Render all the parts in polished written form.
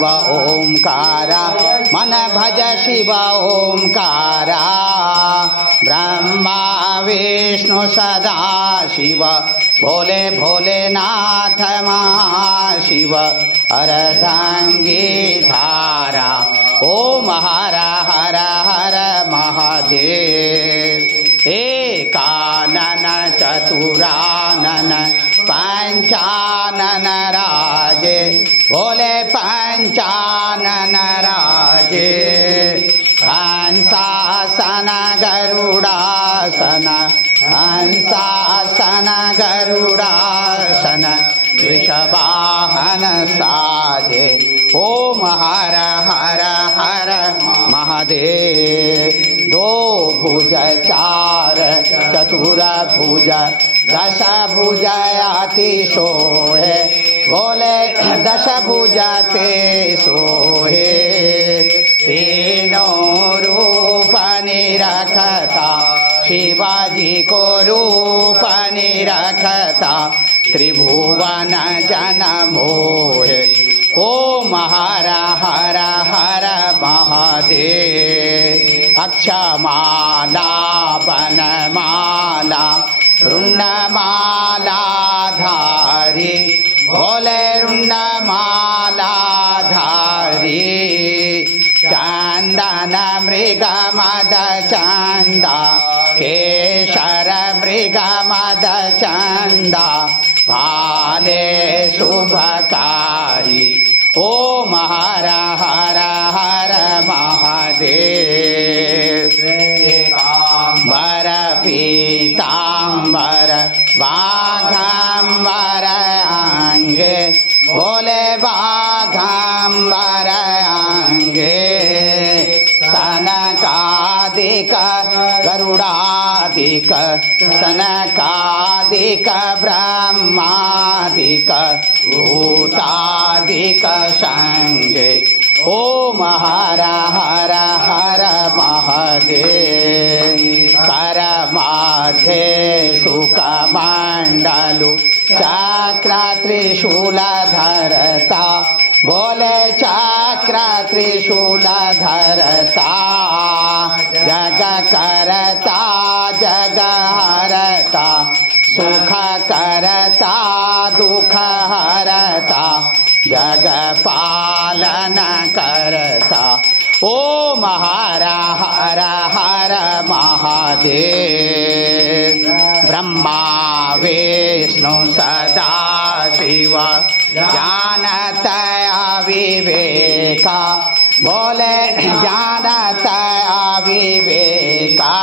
शिव ओंकारा मन भज शिव ओंकारा ब्रह्मा विष्णु सदा शिव भोले भोलेनाथ महाशिव अर्धांगी धारा ओम हर हर हर महादेव एकानन चतुरानन पंचानन राजे भोले पंचानन राजे हंसासन गरुडासन हंसासन गरुडासन वृषवाहन साजे ओम हर हर हर महादेव दो भुज चार चतुर भुज दश भुज अति सोहे बोले दश भुज ते सोहे तीनों रूप निरखता शिवाजी को रूप निरखता त्रिभुवन जन मोहे ओम हर हर हर महादेव अक्षमाला बनमाला रुंडमाला धारी भोले रुंडमाला धारी चंदन मृग मद चंदा केशर मृग मद चंदा भाले शुभकारी ओम हर हर हर महादेव वर पीतांबर बाघंबर अंगे बोले बाघंबर अंगे सनकादिक गरुडादिक सनकादिक ब्रह्मादिक भूतादिक संगे ओम हर हर हर महादेव कर माथे सुकमंडलु चक्र त्रिशूल धरता बोले चक्र त्रिशूल धरता जग करता जग हरता सुख करता दुख हरता जग पालन करता ओम हर हर हर महादेव ब्रह्मा विष्णु सदा शिव जानत अविवेका बोले जानत अविवेका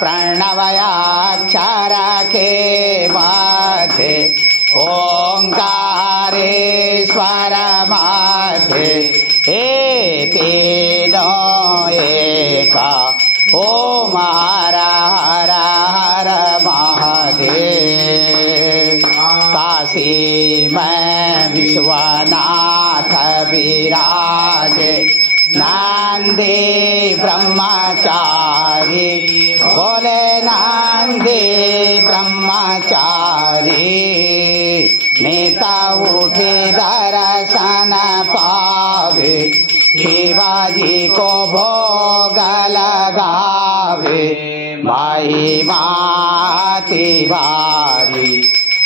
प्रणवयाक्षर के मध्य ओंकारेश्वर मध्य तीनों एका ओम हर हर हर महादेव काशी में विश्वनाथ विराजे नंदी ब्रह्मचारी बोले नंदी ब्रह्मचारी नेता उठे दर्शन पावे शिवाजी को भोग लगावे माई माती बारी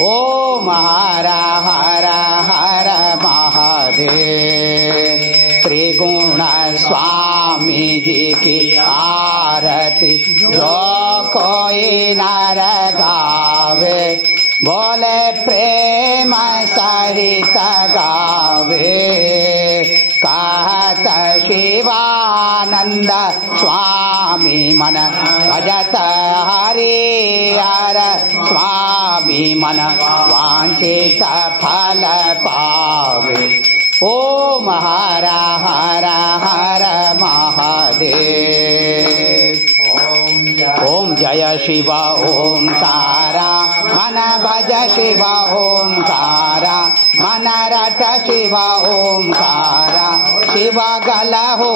ओम हर हर हर महादेव त्रिगुण स्वामी जी की आरती जो कोई नर गावे बोले प्रेम सहित गावे कहत शिवानंद स्वामी मन भजत हरिहर स्वामी मन वांछित फल पावे ओम हर हर हर महादेव ओम जय शिव ओंकारा मन भज शिव ओंकारा मन रट शिव ओंकारा शिव गल हो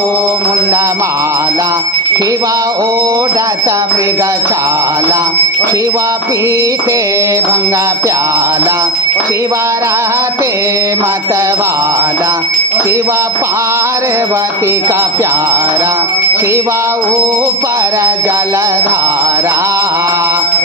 मुंडमाला शिव ओढ़त मृगछाला शिव पीते भंग प्याला, शिव रहते मतवाला, शिव पार्वती का प्यारा, शिव ऊपर जलधारा,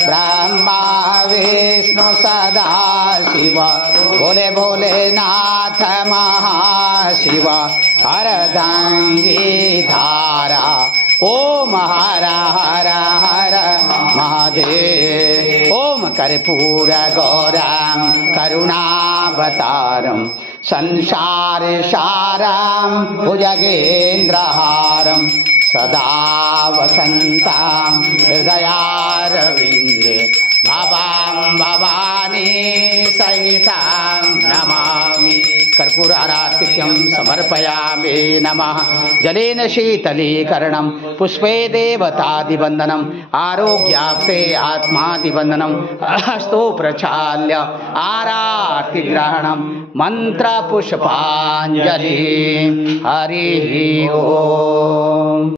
ब्रह्मा विष्णु सदा शिव, भोले भोलेनाथ महाशिव, अर्धंगी धारा। ओम हर हर हर महादेव। ओम कर्पूर गौरम करुणावतारम संसार सारम भुजगेन्द्रहारम सदा वसन्तं हृदयारविन्दे भवां भवानी सहितं नमामि। कर्पूर आरातिक्यं समर्पयामि नमः। जलेन शीतलीकरणं पुष्पे देवतादिवन्दनम् आरोग्याप्ते आत्मादिवन्दनम् हस्तो प्रचाल्य आरातिग्रहणं मंत्र पुष्पाञ्जलि। हरि ओम।